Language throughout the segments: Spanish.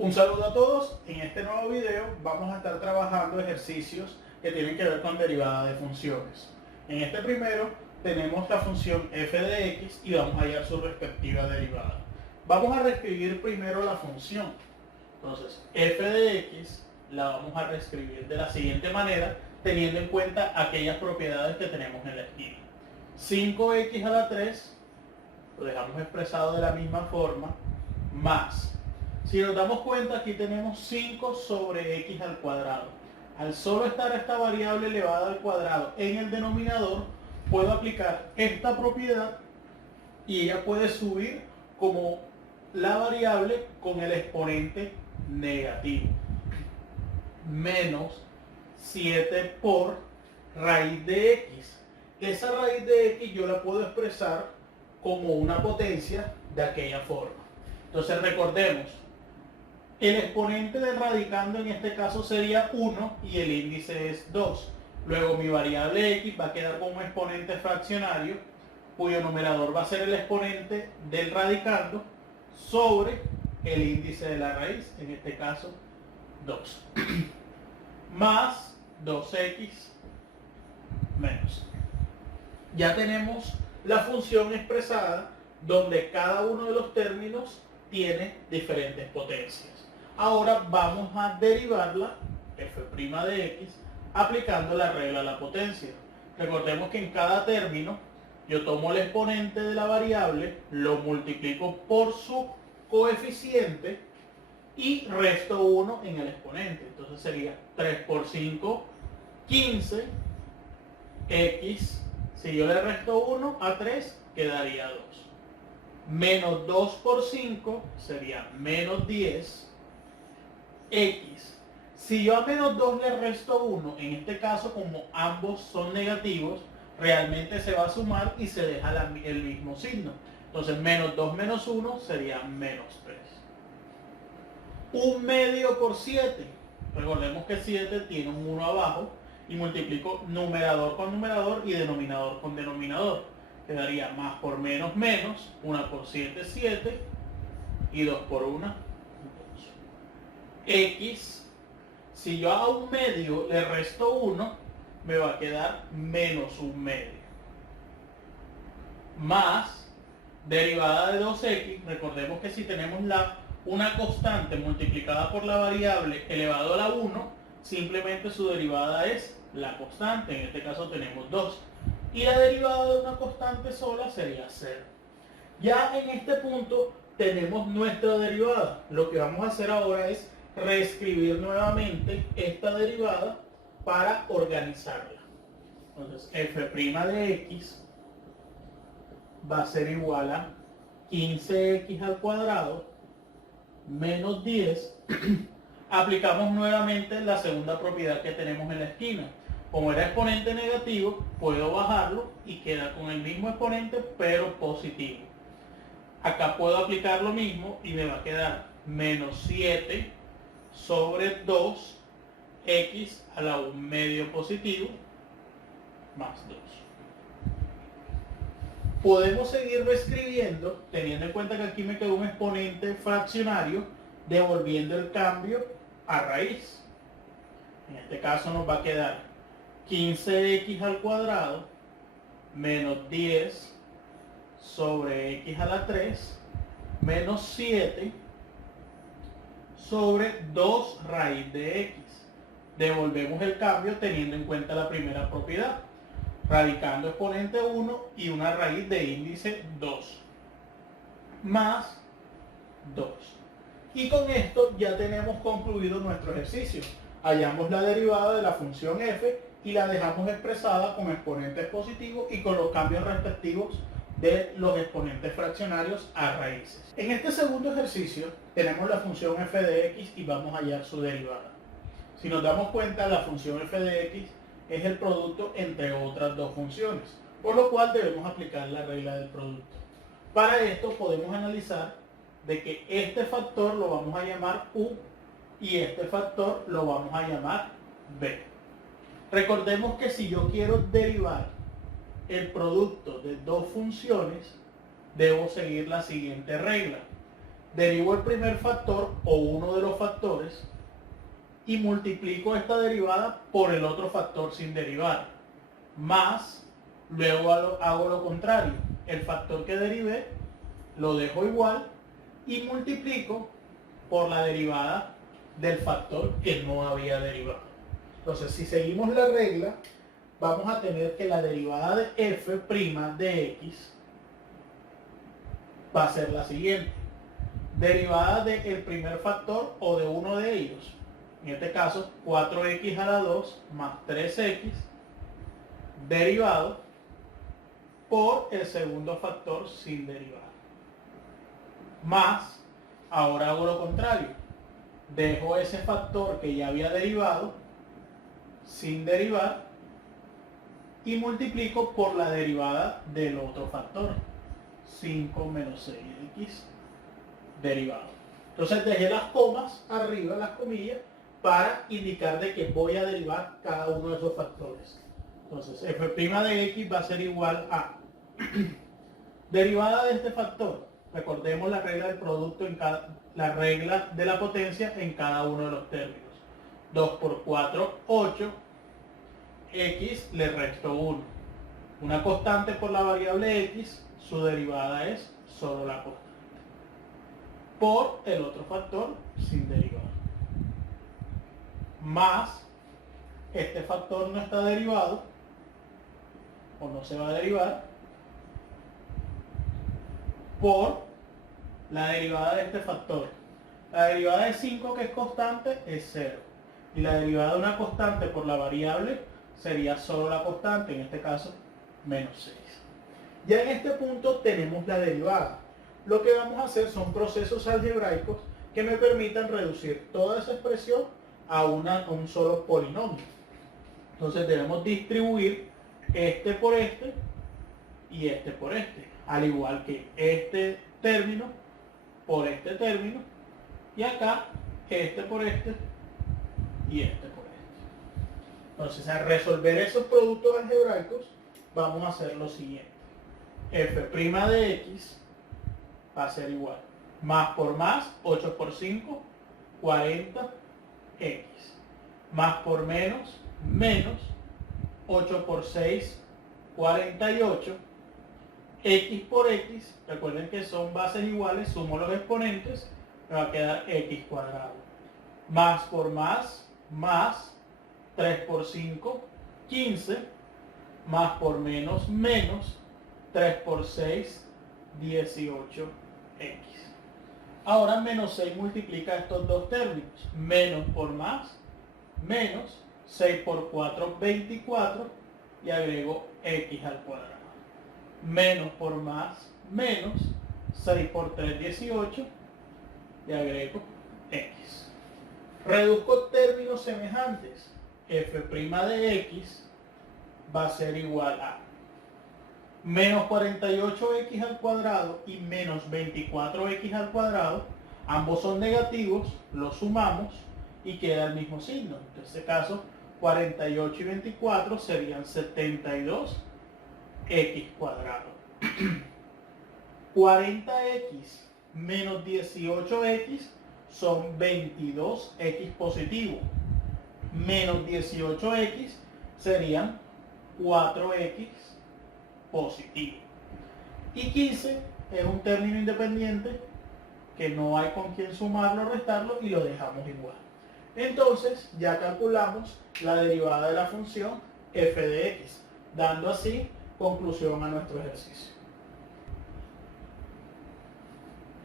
Un saludo a todos. En este nuevo video vamos a estar trabajando ejercicios que tienen que ver con derivada de funciones. En este primero tenemos la función f de x y vamos a hallar su respectiva derivada. Vamos a reescribir primero la función. Entonces, f de x la vamos a reescribir de la siguiente manera, teniendo en cuenta aquellas propiedades que tenemos en la esquina. 5x a la 3 lo dejamos expresado de la misma forma, más. Si nos damos cuenta, aquí tenemos 5 sobre x al cuadrado. Al solo estar esta variable elevada al cuadrado en el denominador, puedo aplicar esta propiedad y ella puede subir como la variable con el exponente negativo. Menos 7 por raíz de x. Esa raíz de x yo la puedo expresar como una potencia de aquella forma. Entonces recordemos, el exponente del radicando en este caso sería 1 y el índice es 2. Luego mi variable x va a quedar con un exponente fraccionario cuyo numerador va a ser el exponente del radicando sobre el índice de la raíz, en este caso 2. Más 2x menos. Ya tenemos la función expresada donde cada uno de los términos tiene diferentes potencias. Ahora vamos a derivarla, f' de x, aplicando la regla de la potencia. Recordemos que en cada término yo tomo el exponente de la variable, lo multiplico por su coeficiente y resto 1 en el exponente. Entonces sería 3 por 5, 15, x, si yo le resto 1 a 3, quedaría 2. Menos 2 por 5 sería menos 10, x. Si yo a menos 2 le resto 1, en este caso como ambos son negativos, realmente se va a sumar y se deja el mismo signo. Entonces menos 2 menos 1 sería menos 3. 1 medio por 7. Recordemos que 7 tiene un 1 abajo y multiplico numerador con numerador y denominador con denominador. Quedaría más por menos menos, 1 por 7, 7 y 2 por 1, 2. X, si yo a 1 medio le resto 1, me va a quedar menos 1 medio. Más derivada de 2x, recordemos que si tenemos una constante multiplicada por la variable elevado a la 1, simplemente su derivada es la constante, en este caso tenemos 2. Y la derivada de una constante sola sería 0. Ya en este punto tenemos nuestra derivada. Lo que vamos a hacer ahora es reescribir nuevamente esta derivada para organizarla. Entonces, f' de x va a ser igual a 15x al cuadrado menos 10. Aplicamos nuevamente la segunda propiedad que tenemos en la esquina. Como era exponente negativo, puedo bajarlo y queda con el mismo exponente pero positivo. Acá puedo aplicar lo mismo y me va a quedar menos 7 sobre 2 x a la 1 medio positivo más 2. Podemos seguir reescribiendo teniendo en cuenta que aquí me quedó un exponente fraccionario, devolviendo el cambio a raíz. En este caso nos va a quedar 15x al cuadrado menos 10 sobre x a la 3 menos 7 sobre 2 raíz de x. Devolvemos el cambio teniendo en cuenta la primera propiedad, radicando exponente 1 y una raíz de índice 2 más 2. Y con esto ya tenemos concluido nuestro ejercicio. Hallamos la derivada de la función f y la dejamos expresada con exponentes positivos y con los cambios respectivos de los exponentes fraccionarios a raíces. En este segundo ejercicio tenemos la función f de x y vamos a hallar su derivada. Si nos damos cuenta, la función f de x es el producto entre otras dos funciones, por lo cual debemos aplicar la regla del producto. Para esto podemos analizar de que este factor lo vamos a llamar u y este factor lo vamos a llamar b. Recordemos que si yo quiero derivar el producto de dos funciones, debo seguir la siguiente regla. derivo el primer factor o uno de los factores y multiplico esta derivada por el otro factor sin derivar, más, luego hago lo contrario, el factor que derivé lo dejo igual y multiplico por la derivada del factor que no había derivado. Entonces, si seguimos la regla, vamos a tener que la derivada de f' de x va a ser la siguiente. Derivada del primer factor o de uno de ellos. En este caso, 4x a la 2 más 3x derivado por el segundo factor sin derivar. Más, ahora hago lo contrario. Dejo ese factor que ya había derivado sin derivar y multiplico por la derivada del otro factor. 5 menos 6x derivado. Entonces dejé las comas arriba, las comillas, para indicar de que voy a derivar cada uno de esos factores. Entonces f' de x va a ser igual a derivada de este factor. Recordemos la regla del producto la regla de la potencia en cada uno de los términos. 2 por 4, 8. X le resto 1. Una constante por la variable x, su derivada es solo la constante. Por el otro factor sin derivar. Más, este factor no está derivado, o no se va a derivar, por la derivada de este factor. La derivada de 5, que es constante, es 0. Y la derivada de una constante por la variable sería solo la constante, en este caso, menos 6. Ya en este punto tenemos la derivada. Lo que vamos a hacer son procesos algebraicos que me permitan reducir toda esa expresión a un solo polinomio. Entonces debemos distribuir este por este y este por este, al igual que este término por este término, y acá este por este y este por este. Entonces, al resolver esos productos algebraicos, vamos a hacer lo siguiente. F' de x va a ser igual. Más por más, 8 por 5, 40x. Más por menos, menos 8 por 6, 48. X por x, recuerden que son bases iguales, sumo los exponentes, me va a quedar x cuadrado. Más por más, 3 por 5, 15. Más por menos, menos 3 por 6, 18x. Ahora menos 6 multiplica estos dos términos. Menos por más, menos 6 por 4, 24, y agrego x al cuadrado. Menos por más, menos 6 por 3, 18, y agrego x. Reduzco términos semejantes. F' de x va a ser igual a menos 48x al cuadrado y menos 24x al cuadrado. Ambos son negativos, los sumamos y queda el mismo signo. En este caso, 48 y 24 serían 72x cuadrado. 40x menos 18x son 22x positivo. Menos 18x serían 4x positivo. Y 15 es un término independiente que no hay con quien sumarlo o restarlo y lo dejamos igual. Entonces ya calculamos la derivada de la función f de x, dando así conclusión a nuestro ejercicio.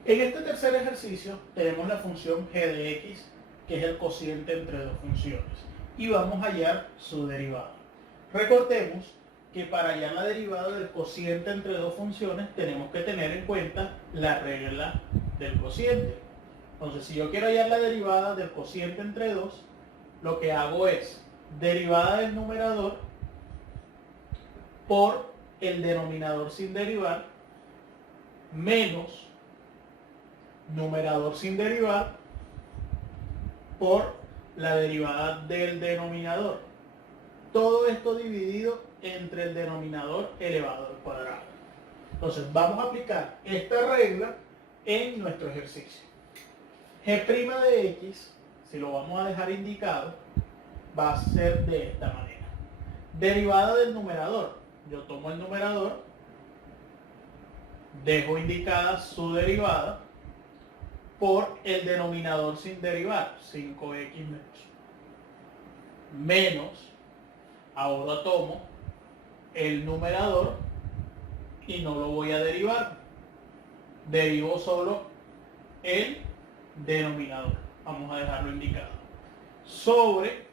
En este tercer ejercicio tenemos la función g de x, que es el cociente entre dos funciones, y vamos a hallar su derivada. Recordemos que para hallar la derivada del cociente entre dos funciones tenemos que tener en cuenta la regla del cociente. Entonces, si yo quiero hallar la derivada del cociente entre dos, lo que hago es derivada del numerador por el denominador sin derivar menos numerador sin derivar por la derivada del denominador. Todo esto dividido entre el denominador elevado al cuadrado. Entonces vamos a aplicar esta regla en nuestro ejercicio. G' de X, si lo vamos a dejar indicado, va a ser de esta manera. Derivada del numerador. Yo tomo el numerador, dejo indicada su derivada por el denominador sin derivar, 5x menos. Ahora tomo el numerador y no lo voy a derivar. Derivo solo el denominador. Vamos a dejarlo indicado. Sobre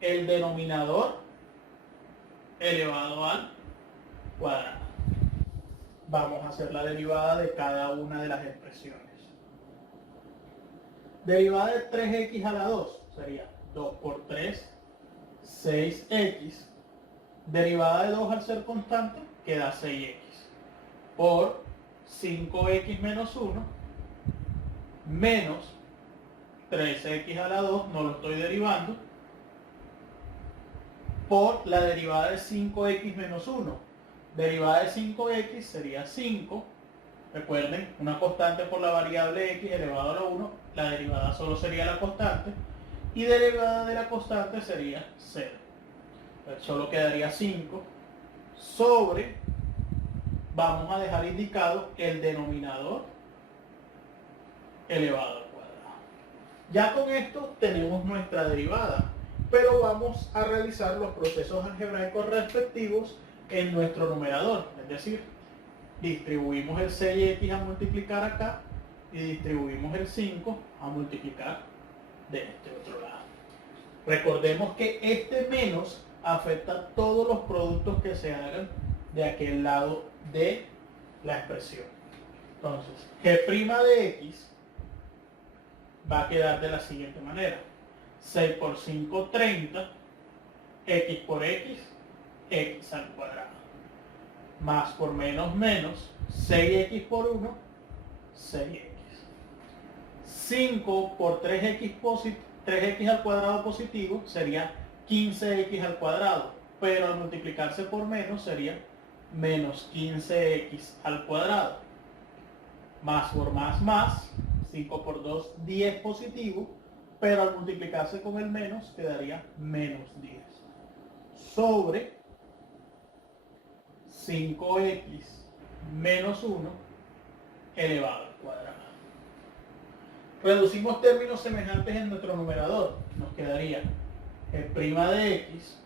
el denominador elevado al cuadrado. Vamos a hacer la derivada de cada una de las expresiones. Derivada de 3x a la 2 sería 2 por 3, 6x. Derivada de 2 al ser constante queda 6x. Por 5x menos 1 menos 3x a la 2, no lo estoy derivando, por la derivada de 5x menos 1. Derivada de 5x sería 5. Recuerden, una constante por la variable x elevado a la 1, la derivada solo sería la constante, y derivada de la constante sería 0. Solo quedaría 5 sobre, vamos a dejar indicado el denominador elevado al cuadrado. Ya con esto tenemos nuestra derivada, pero vamos a realizar los procesos algebraicos respectivos en nuestro numerador, es decir, distribuimos el 6x a multiplicar acá y distribuimos el 5 a multiplicar de este otro lado. Recordemos que este menos afecta a todos los productos que se hagan de aquel lado de la expresión. Entonces, G' de X va a quedar de la siguiente manera. 6 por 5, 30. X por X, X al cuadrado. Más por menos, menos. 6x por 1, 6x. 5 por 3x al cuadrado positivo sería 15x al cuadrado, pero al multiplicarse por menos sería menos 15x al cuadrado. Más por más, 5 por 2, 10 positivo, pero al multiplicarse con el menos quedaría menos 10. Sobre 5x menos 1 elevado al cuadrado. Reducimos términos semejantes en nuestro numerador. Nos quedaría G' de X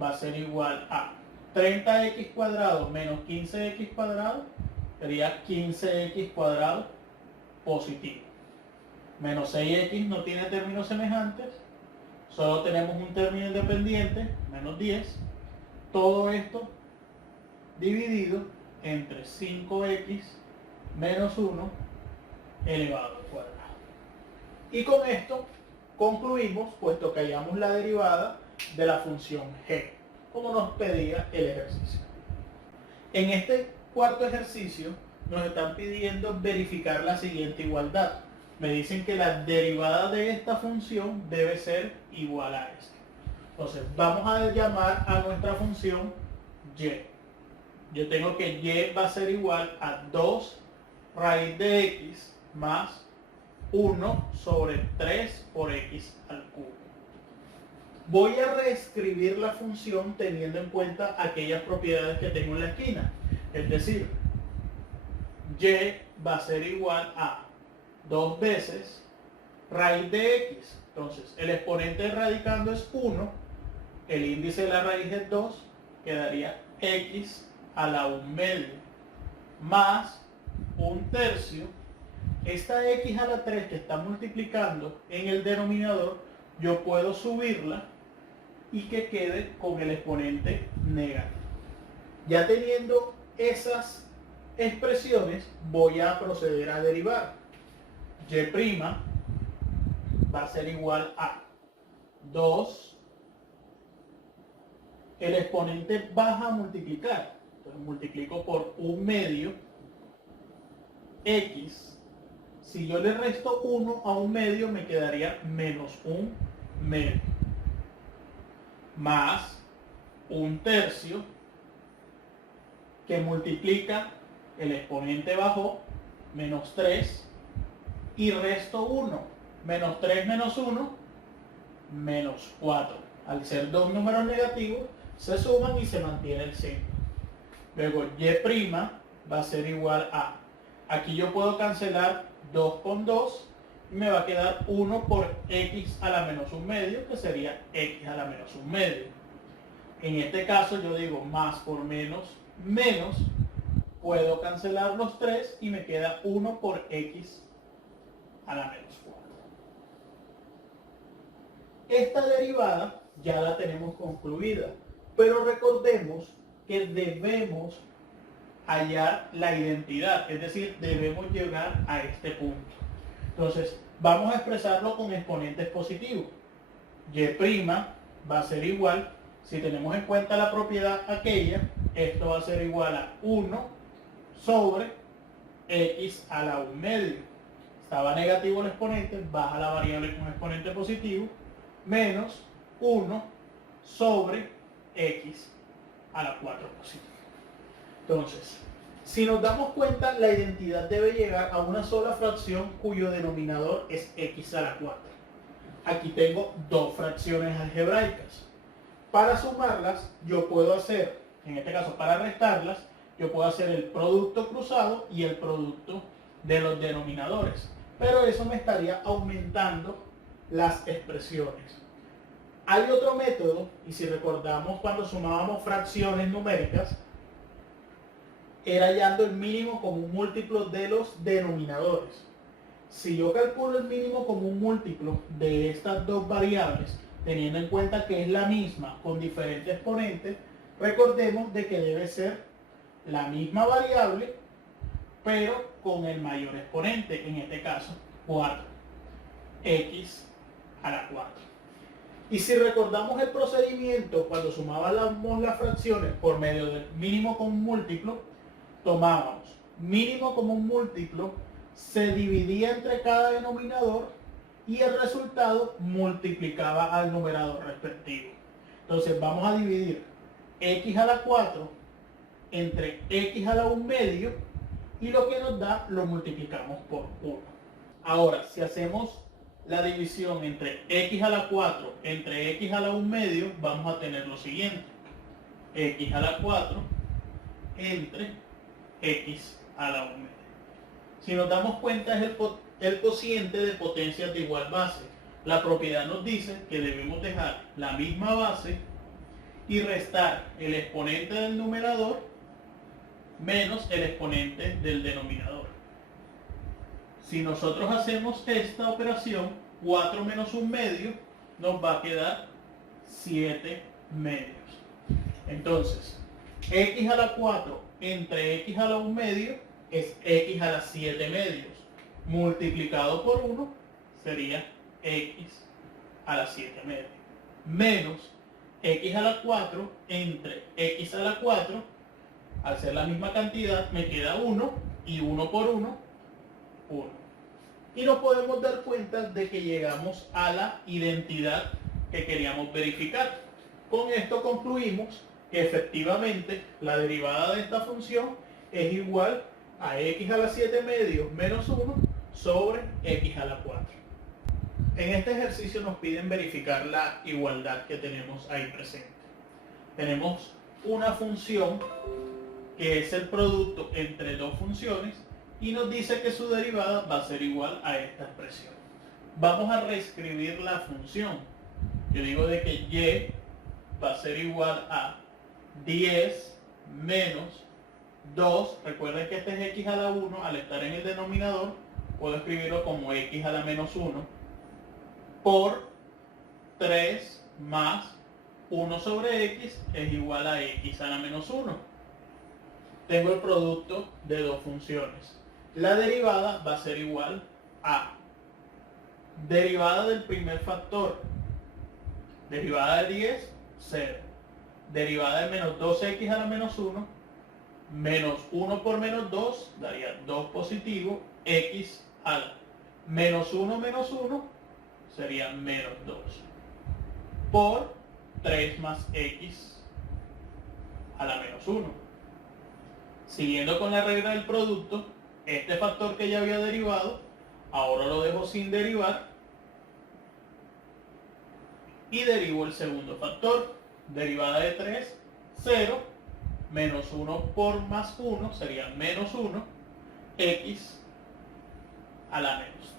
va a ser igual a 30x cuadrado menos 15x cuadrado, sería 15x cuadrado positivo. Menos 6x no tiene términos semejantes, solo tenemos un término independiente, menos 10. Todo esto dividido entre 5x menos 1 elevado al cuadrado. Y con esto concluimos, puesto que hallamos la derivada de la función g, como nos pedía el ejercicio. En este cuarto ejercicio nos están pidiendo verificar la siguiente igualdad. Me dicen que la derivada de esta función debe ser igual a esto. Entonces vamos a llamar a nuestra función y. Yo tengo que y va a ser igual a 2 raíz de x más 1 sobre 3 por x al cubo. Voy a reescribir la función teniendo en cuenta aquellas propiedades que tengo en la esquina. Es decir, y va a ser igual a 2 veces raíz de x. Entonces, el exponente radicando es 1, el índice de la raíz es 2, quedaría x a la 1/2 más 1/3. Esta x a la 3 que está multiplicando en el denominador, yo puedo subirla y que quede con el exponente negativo. Ya teniendo esas expresiones, voy a proceder a derivar. Y' va a ser igual a 2. El exponente baja a multiplicar. Entonces multiplico por 1/2 x. Si yo le resto 1 a 1/2 me quedaría menos 1/2. Más 1/3 que multiplica el exponente bajó, menos 3, y resto 1, menos 3 menos 1, menos 4. Al ser dos números negativos, se suman y se mantiene el signo. Luego y' va a ser igual a, aquí yo puedo cancelar 2 con 2, y me va a quedar 1 por x a la menos 1 medio, que sería x a la menos 1 medio. En este caso yo digo más por menos, menos, puedo cancelar los 3 y me queda 1 por x a la menos 4. Esta derivada ya la tenemos concluida, pero recordemos que debemos hallar la identidad, es decir, debemos llegar a este punto. Entonces, vamos a expresarlo con exponentes positivos. Y' va a ser igual, si tenemos en cuenta la propiedad aquella, esto va a ser igual a 1 sobre x a la 1 medio. Estaba negativo el exponente, baja la variable con exponente positivo, menos 1 sobre x a la 4 positiva. Entonces, si nos damos cuenta, la identidad debe llegar a una sola fracción cuyo denominador es x a la 4. Aquí tengo dos fracciones algebraicas. Para sumarlas, yo puedo hacer, en este caso para restarlas, yo puedo hacer el producto cruzado y el producto de los denominadores. Pero eso me estaría aumentando las expresiones. Hay otro método, y si recordamos cuando sumábamos fracciones numéricas, era hallando el mínimo común múltiplo de los denominadores. Si yo calculo el mínimo común múltiplo de estas dos variables, teniendo en cuenta que es la misma con diferente exponente, recordemos de que debe ser la misma variable, pero con el mayor exponente, en este caso 4, x a la 4. Y si recordamos el procedimiento, cuando sumábamos las fracciones por medio del mínimo común múltiplo, tomábamos mínimo común múltiplo, se dividía entre cada denominador y el resultado multiplicaba al numerador respectivo. Entonces vamos a dividir x a la 4 entre x a la 1 medio y lo que nos da lo multiplicamos por 1. Ahora, si hacemos la división entre x a la 4 entre x a la 1 medio, vamos a tener lo siguiente. X a la 4 entre x a la 1 medio. Si nos damos cuenta, es el cociente de potencias de igual base. La propiedad nos dice que debemos dejar la misma base y restar el exponente del numerador menos el exponente del denominador. Si nosotros hacemos esta operación, 4 menos 1 medio, nos va a quedar 7 medios. Entonces, x a la 4 entre x a la 1 medio es x a la 7 medios. Multiplicado por 1 sería x a la 7 medios. Menos x a la 4 entre x a la 4, al ser la misma cantidad, me queda 1 y 1 por 1, 1. Y nos podemos dar cuenta de que llegamos a la identidad que queríamos verificar. Con esto concluimos que efectivamente la derivada de esta función es igual a x a la 7 medios menos 1 sobre x a la 4. En este ejercicio nos piden verificar la igualdad que tenemos ahí presente. Tenemos una función que es el producto entre dos funciones y nos dice que su derivada va a ser igual a esta expresión. Vamos a reescribir la función. Yo digo de que y va a ser igual a 10 menos 2, recuerden que este es x a la 1, al estar en el denominador, puedo escribirlo como x a la menos 1, por 3 más 1 sobre x es igual a x a la menos 1. Tengo el producto de dos funciones. La derivada va a ser igual a derivada del primer factor, derivada de 10, 0. Derivada de menos 2x a la menos 1, menos 1 por menos 2 daría 2 positivo, x a la menos 1 sería menos 2 por 3 más x a la menos 1. Siguiendo con la regla del producto, este factor que ya había derivado, ahora lo dejo sin derivar y derivo el segundo factor. Derivada de 3, 0, menos 1 por más 1 sería menos 1, x a la menos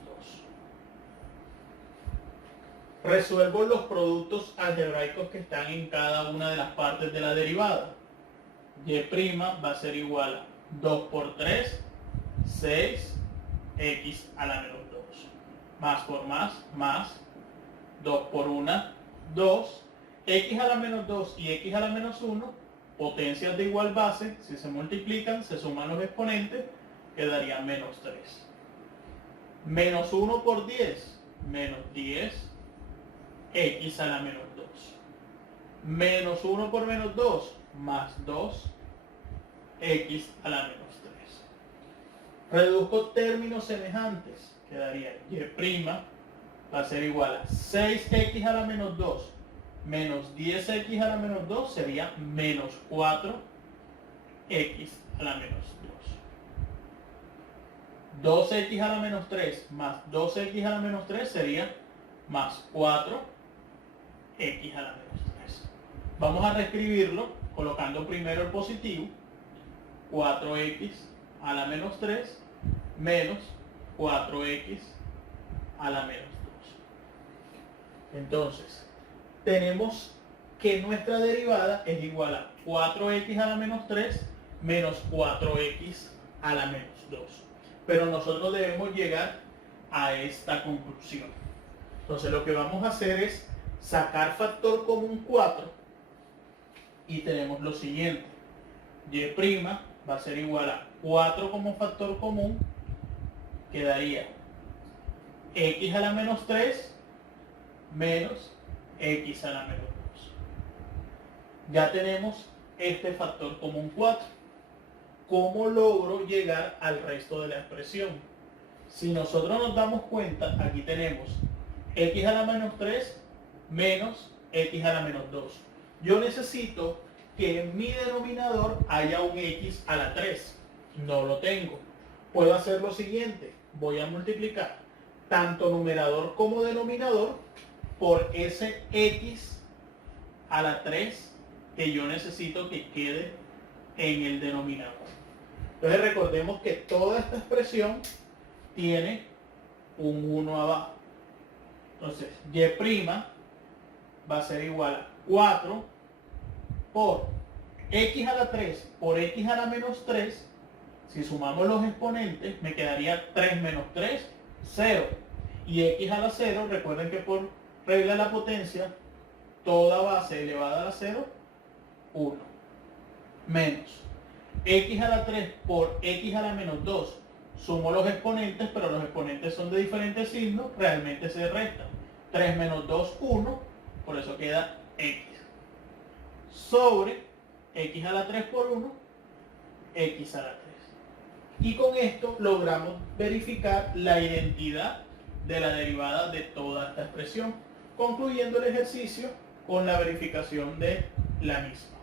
2. Resuelvo los productos algebraicos que están en cada una de las partes de la derivada. Y' va a ser igual a 2 por 3, 6, x a la menos 2. Más por más, 2 por 1, 2, x a la menos 2 y x a la menos 1, potencias de igual base, si se multiplican, se suman los exponentes, quedaría menos 3. Menos 1 por 10, menos 10, x a la menos 2. Menos 1 por menos 2, más 2, x a la menos 3. Reduzco términos semejantes, quedaría y' va a ser igual a 6x a la menos 2 menos 10x a la menos 2 sería menos 4x a la menos 2. 2x a la menos 3 más 2x a la menos 3 sería más 4x a la menos 3. Vamos a reescribirlo colocando primero el positivo, 4x a la menos 3 menos 4x a la menos 2. Entonces, tenemos que nuestra derivada es igual a 4x a la menos 3 menos 4x a la menos 2. Pero nosotros debemos llegar a esta conclusión. Entonces lo que vamos a hacer es sacar factor común 4 y tenemos lo siguiente. Y' va a ser igual a 4 como factor común, quedaría x a la menos 3 menos x a la menos 2. Ya tenemos este factor común 4. ¿Cómo logro llegar al resto de la expresión? Si nosotros nos damos cuenta, aquí tenemos x a la menos 3 menos x a la menos 2. Yo necesito que en mi denominador haya un x a la 3. No lo tengo. Puedo hacer lo siguiente. Voy a multiplicar tanto numerador como denominador por ese x a la 3 que yo necesito que quede en el denominador. Entonces recordemos que toda esta expresión tiene un 1 abajo. Entonces, y' va a ser igual a 4 por x a la 3 por x a la menos 3. Si sumamos los exponentes, me quedaría 3 menos 3, 0. Y x a la 0, recuerden que por regla de la potencia, toda base elevada a la 0, 1. Menos x a la 3 por x a la menos 2. Sumo los exponentes, pero los exponentes son de diferentes signos, realmente se restan. 3 menos 2, 1, por eso queda x. Sobre x a la 3 por 1, x a la 3. Y con esto logramos verificar la identidad de la derivada de toda esta expresión, concluyendo el ejercicio con la verificación de la misma.